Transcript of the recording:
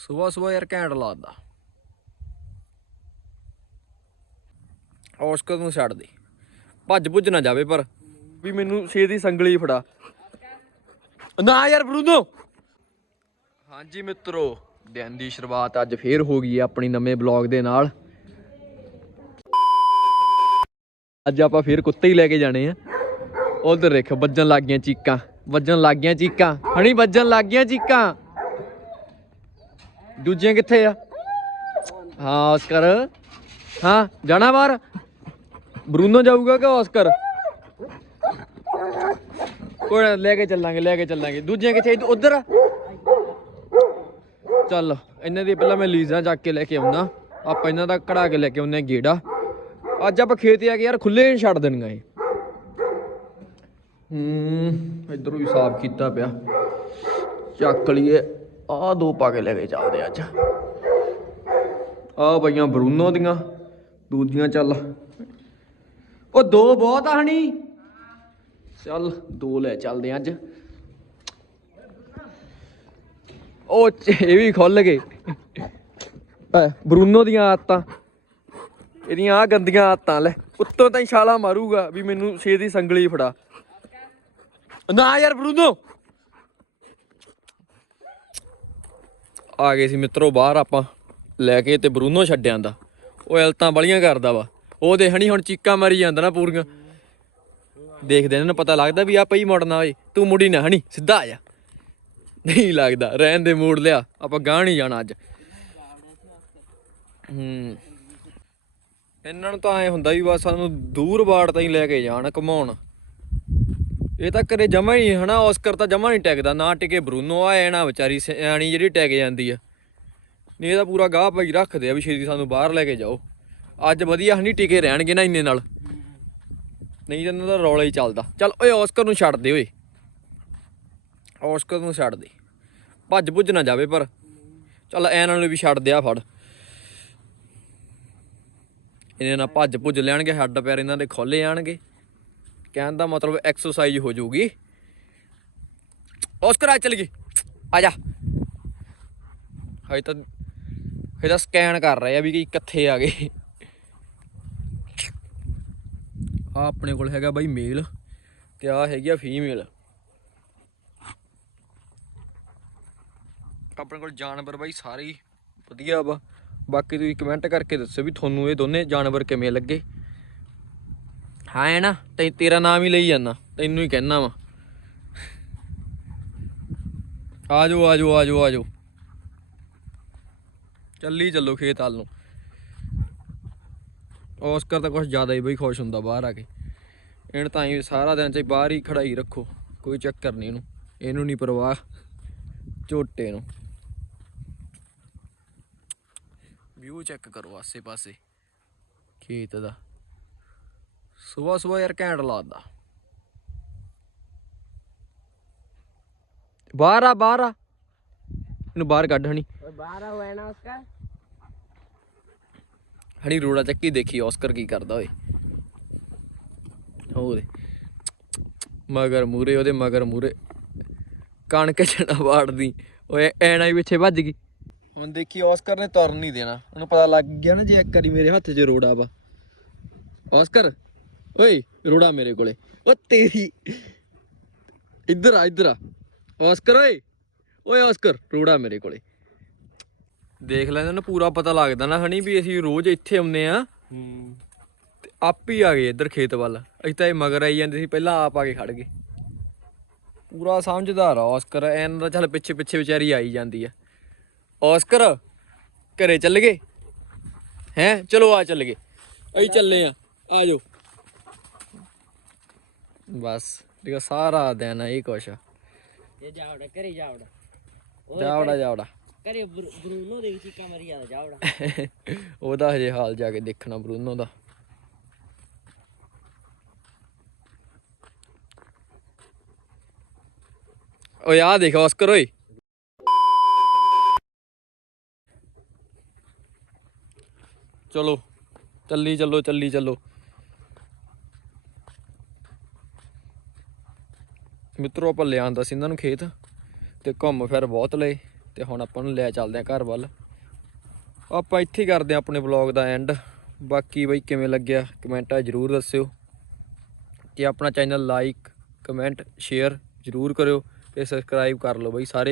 ਸਵੇਰ ਸਵੇਰ ਯਾਰ ਘੈਂਟ ਲੱਗਦਾ। ਔਸਕਰ ਨੂੰ ਛੱਡ ਦੇ। ਭੱਜ ਭੁੱਜ ਨਾ ਜਾਵੇ ਪਰ ਵੀ ਮੈਨੂੰ ਛੇਤੀ ਸੰਗਲੀ ਫੜਾ। ਨਾ ਯਾਰ ਬਰੂਨੋ। ਹਾਂਜੀ ਮਿੱਤਰੋ, ਦਿਨ ਦੀ ਸ਼ੁਰੂਆਤ ਅੱਜ ਫੇਰ ਹੋ ਗਈ ਆਪਣੀ ਨਵੇਂ ਬਲੌਗ ਦੇ ਨਾਲ। ਅੱਜ ਆਪਾਂ ਫੇਰ ਕੁੱਤੇ ਹੀ ਲੈ ਕੇ ਜਾਣੇ ਆ। ਉਧਰ ਦੇਖ ਵੱਜਣ ਲੱਗ ਗਈਆਂ ਚੀਕਾਂ। ਵੱਜਣ ਲੱਗ ਗਈਆਂ ਚੀਕਾਂ। ਹਣੀ ਵੱਜਣ ਲੱਗ ਗਈਆਂ ਚੀਕਾਂ। ਦੂਜੀਆਂ ਕਿੱਥੇ ਆ? ਹਾਂ ਆਸਕਰ ਹਾਂ, ਜਾਣਾ ਬਾਹਰ? ਬਰੂਨੋ ਜਾਊਗਾ ਕਿ ਆਸਕਰ ਕੋਈ ਲੈ ਕੇ ਚੱਲਾਂਗੇ, ਲੈ ਕੇ ਚੱਲਾਂਗੇ। ਦੂਜੀਆਂ ਕਿੱਥੇ? ਉਧਰ ਚੱਲ, ਇਹਨਾਂ ਦੀ ਪਹਿਲਾਂ ਮੈਂ ਲੀਜ਼ਾਂ ਚੱਕ ਕੇ ਲੈ ਕੇ ਆਉਣਾ। ਆਪਾਂ ਇਹਨਾਂ ਦਾ ਕਢਾ ਕੇ ਲੈ ਕੇ ਆਉਨੇ ਗੇੜਾ। ਅੱਜ ਆਪਾਂ ਖੇਤ ਆ ਕੇ ਯਾਰ ਖੁੱਲੇ ਛੱਡ ਦੇਣਗੇ ਇਹ। ਹੂੰ, ਇਧਰੋਂ ਵੀ ਸਾਫ਼ ਕੀਤਾ ਪਿਆ। ਚੱਕ ਲਈਏ। ਆਹ ਦੋ ਪਾ ਕੇ ਲੈ ਕੇ ਚੱਲਦੇ ਅੱਜ। ਆ ਪਈਆਂ ਬਰੂਨੋ ਦੀਆਂ, ਦੂਜੀਆਂ ਚੱਲ। ਉਹ ਦੋ ਬਹੁਤ ਆ ਹਣੀ। ਚੱਲ, ਦੋ ਲੈ ਚੱਲਦੇ ਅੱਜ। ਉਹ ਇਹ ਵੀ ਖੁੱਲ ਗਏ। ਬਰੂਨੋ ਦੀਆਂ ਆਦਤਾਂ। ਇਹਦੀਆਂ ਆ ਗੰਦੀਆਂ ਆਦਤਾਂ, ਲੈ। ਉੱਤੋਂ ਤਾਂ ਛਾਲਾ ਮਾਰੂਗਾ ਵੀ ਮੈਨੂੰ ਛੇ ਦੀ ਸੰਗਲੀ ਫੜਾ। ਨਾ ਯਾਰ ਬਰੂਨੋ! ਆ ਗਏ ਸੀ ਮਿੱਤਰੋ, ਬਾਹਰ ਆਪਾਂ ਲੈ ਕੇ ਤੇ ਬਰੂਨੋ ਛੱਡਿਆਂ ਦਾ। ਉਹ ਐਲਤਾਂ ਬਲੀਆਂ ਕਰਦਾ ਵਾ। ਉਹ ਦੇ ਹਣੀ ਹੁਣ ਚੀਕਾਂ ਮਾਰੀ ਜਾਂਦਾ ਨਾ ਪੂਰੀਆਂ। ਦੇਖਦੇ ਇਹਨਾਂ ਨੂੰ ਪਤਾ ਲੱਗਦਾ ਵੀ ਆ ਪਈ ਮੁੜਨਾ ਓਏ ਤੂੰ ਮੁੜੀ ਨਾ ਹਣੀ, ਸਿੱਧਾ ਆ ਜਾ। ਨਹੀਂ ਲੱਗਦਾ, ਰਹਿਣ ਦੇ ਮੂਡ ਲਿਆ। ਆਪਾਂ ਗਾਂ ਨਹੀਂ ਜਾਣਾ ਅੱਜ। ਹੂੰ। ਇਹਨਾਂ ਨੂੰ ਤਾਂ ਐ ਹੁੰਦਾ ਵੀ ਬਸ ਸਾਨੂੰ ਦੂਰ ਬਾੜ ਤਾਈਂ ਲੈ ਕੇ ਜਾਣ, ਘਮਾਉਣ। ਇਹ ਤਾਂ ਕਰੇ ਜਮਾ ਹੀ ਨਹੀਂ, ਹਨਾ? ਆਸਕਰ ਤਾਂ ਜਮਾ ਨਹੀਂ ਟੈਗਦਾ ਨਾ ਟਿਕੇ ਬਰੂਨੋ ਆ ਐਣਾ ਵਿਚਾਰੀ ਸਿਆਣੀ ਜਿਹੜੀ ਟੈਗ ਜਾਂਦੀ ਆ। ਨਹੀਂ ਇਹਦਾ ਪੂਰਾ ਗਾਹ ਭਾਈ ਰੱਖਦੇ ਆ ਵੀ ਛੇਤੀ ਸਾਨੂੰ ਬਾਹਰ ਲੈ ਕੇ ਜਾਓ। ਅੱਜ ਵਧੀਆ ਹਨੀ ਟਿਕੇ ਰਹਿਣਗੇ ਨਾ ਇੰਨੇ ਨਾਲ। ਨਹੀਂ ਤਾਂ ਇਹਨਾਂ ਦਾ ਰੌਲਾ ਹੀ ਚੱਲਦਾ। ਚੱਲ ਓਏ ਆਸਕਰ ਨੂੰ ਛੱਡ ਦੇ ਓਏ। ਆਸਕਰ ਨੂੰ ਛੱਡ ਦੇ। ਭੱਜ ਭੁੱਜ ਨਾ ਜਾਵੇ ਪਰ। ਚੱਲ ਐ ਨੂੰ ਵੀ ਛੱਡ ਦੇ ਆ, ਫੜ। ਇਹਨਾਂ ਨਾਲ ਭੱਜ ਭੁੱਜ ਲੈਣਗੇ, ਹੱਡ ਪੈਰ ਇਹਨਾਂ ਦੇ ਖੋਲੇ ਜਾਣਗੇ। ਕਹਿਣ ਦਾ ਮਤਲਬ ਐਕਸਰਸਾਈਜ਼ ਹੋ ਜਾਊਗੀ। ਆਸਕਰ ਆ ਚੱਲ ਗਈ। ਆ ਜਾ। ਹਜੇ ਤਾਂ ਹਜੇ ਤਾਂ ਸਕੈਨ ਕਰ ਰਹੇ ਆ ਵੀ ਕਿ ਕਿੱਥੇ ਆ ਗਏ। ਆ ਆਪਣੇ ਕੋਲ ਹੈਗਾ ਬਾਈ ਮੇਲ ਤੇ ਆ ਹੈਗੀ ਆ ਫੀਮੇਲ ਆਪਣੇ ਕੋਲ ਜਾਨਵਰ ਬਾਈ ਸਾਰੇ ਵਧੀਆ ਵਾ। ਬਾਕੀ ਤੁਸੀਂ ਕਮੈਂਟ ਕਰਕੇ ਦੱਸੋ ਵੀ ਤੁਹਾਨੂੰ ਇਹ ਦੋਨੇ ਜਾਨਵਰ ਕਿਵੇਂ ਲੱਗੇ। ਹਾਂ ਹੈ ਨਾ, ਤੇ ਤੇਰਾ ਨਾਮ ਹੀ ਲਈ ਜਾਂਦਾ, ਤੈਨੂੰ ਹੀ ਕਹਿਣਾ ਵਾ। ਆਜੋ ਆਜੋ ਆਜੋ ਆਜੋ। ਚੱਲੀ ਚੱਲੋ ਖੇਤ ਹਾਲ ਨੂੰ। ਔਸਕਰ ਤਾਂ ਕੁਝ ਜ਼ਿਆਦਾ ਹੀ ਬਈ ਖੁਸ਼ ਹੁੰਦਾ ਬਾਹਰ ਆ ਕੇ। ਇਹਨ ਤਾਂ ਹੀ ਸਾਰਾ ਦਿਨ ਚ ਬਾਹਰ ਹੀ ਖੜਾਈ ਰੱਖੋ, ਕੋਈ ਚੱਕਰ ਨਹੀਂ ਇਹਨੂੰ। ਇਹਨੂੰ ਨਹੀਂ ਪਰਵਾਹ, ਝੋਟੇ ਨੂੰ। ਵਿਊ ਚੈੱਕ ਕਰੋ ਆਸੇ ਪਾਸੇ ਖੇਤ ਦਾ। ਸਵੇਰ ਸਵੇਰ ਯਾਰ ਘੈਂਟ ਲੱਗਦਾ। ਬਾਹਰ ਆ ਇਹਨੂੰ ਬਾਹਰ ਕੱਢ ਹਣੀ। ਬਾਹਰ ਹੋਇਆ ਨਾ ਉਸਕਾ। ਹਣੀ ਰੋੜਾ ਚੱਕੀ ਦੇਖੀ ਔਸਕਰ ਕੀ ਕਰਦਾ ਓਏ। ਉਹਦੇ ਮਗਰ ਮੂਰੇ ਉਹਦੇ ਮਗਰ ਮੂਰੇ ਕਣਕ ਜਣਾ ਵਾੜਦੀ। ਓਏ ਐਣਾ ਹੀ ਪਿੱਛੇ ਭੱਜ ਗਈ। ਹੁਣ ਦੇਖੀ ਔਸਕਰ ਨੇ ਤੁਰਨ ਨਹੀਂ ਦੇਣਾ। ਉਹਨੂੰ ਪਤਾ ਲੱਗ ਗਿਆ ਨਾ ਜੇ ਇੱਕ ਵਾਰੀ ਮੇਰੇ ਹੱਥ 'ਚ ਰੋੜਾ ਵਾ। ਔਸਕਰ? ਓਏ, ਰੋੜਾ ਮੇਰੇ ਕੋਲੇ। ਓ, ਤੇਰੀ। ਇੱਧਰ ਆ ਇੱਧਰ ਆ। ਆਸਕਰ ਓਏ। ਓਏ ਆਸਕਰ ਰੋੜਾ ਮੇਰੇ ਕੋਲੇ। ਦੇਖ ਲੈਂਦੇ ਇਹਨਾਂ ਪੂਰਾ ਪਤਾ ਲੱਗਦਾ ਨਾ ਹਣੀ ਵੀ ਅਸੀਂ ਰੋਜ਼ ਇੱਥੇ ਆਉਂਦੇ ਆ ਤੇ ਆਪ ਹੀ ਆ ਗਏ ਇੱਧਰ ਖੇਤ ਵੱਲ। ਅਸੀਂ ਤਾਂ ਇਹ ਮਗਰ ਆਈ ਜਾਂਦੇ ਸੀ, ਪਹਿਲਾਂ ਆਪ ਆ ਕੇ ਖੜ ਗਏ। ਪੂਰਾ ਸਮਝਦਾਰ ਆ ਆਸਕਰ ਐਨ ਦਾ ਚੱਲ ਪਿੱਛੇ ਪਿੱਛੇ ਵਿਚਾਰੀ ਆਈ ਜਾਂਦੀ ਆ। ਆਸਕਰ ਘਰੇ ਚੱਲ ਗਏ? ਹੈ? ਚਲੋ ਆ ਚੱਲ ਗਏ। ਅਸੀਂ ਚੱਲੇ ਆ ਆ ਜਾਓ। ਬਸ ટીકો સારા દેના એ કોશ એ જાવડા કરી જાવડા જાવડા જાવડા ਕਰੇ ਬਰੂਨੋ ਦੇ ਵਿੱਚ ਇੱਕ ਆ ਜਾਵੜਾ। ਉਹਦਾ ਹਜੇ ਹਾਲ ਜਾ ਕੇ ਦੇਖਣਾ ਬਰੂਨੋ ਦਾ। ਓ ਯਾ ਦੇਖ ਆਸਕਰ ਓਏ। ਚਲੋ ਚੱਲੀ ਚੱਲੋ ਚੱਲੀ ਚੱਲੋ। ਮਿੱਤਰੋ ਆਪਾਂ ਲਿਆਂਦਾ ਸੀ ਇਹਨਾਂ ਨੂੰ ਖੇਤ ਤੇ ਘੁੰਮ ਫਿਰ ਬਹੁਤ ਲਏ ਤੇ ਹੁਣ ਆਪਾਂ ਨੂੰ ਲੈ ਚੱਲਦੇ ਆ ਘਰ ਵੱਲ। ਆਪਾਂ ਇੱਥੇ ਕਰਦੇ ਆ ਆਪਣੇ ਵਲੌਗ ਦਾ ਐਂਡ ਬਾਕੀ ਬਈ ਕਿਵੇਂ ਲੱਗਿਆ ਕਮੈਂਟਾਂ ਜਰੂਰ ਦੱਸਿਓ। ਤੇ ਆਪਣਾ ਚੈਨਲ ਲਾਈਕ ਕਮੈਂਟ ਸ਼ੇਅਰ ਜਰੂਰ ਕਰਿਓ ਤੇ ਸਬਸਕ੍ਰਾਈਬ ਕਰ ਲਓ ਬਈ ਸਾਰੇ।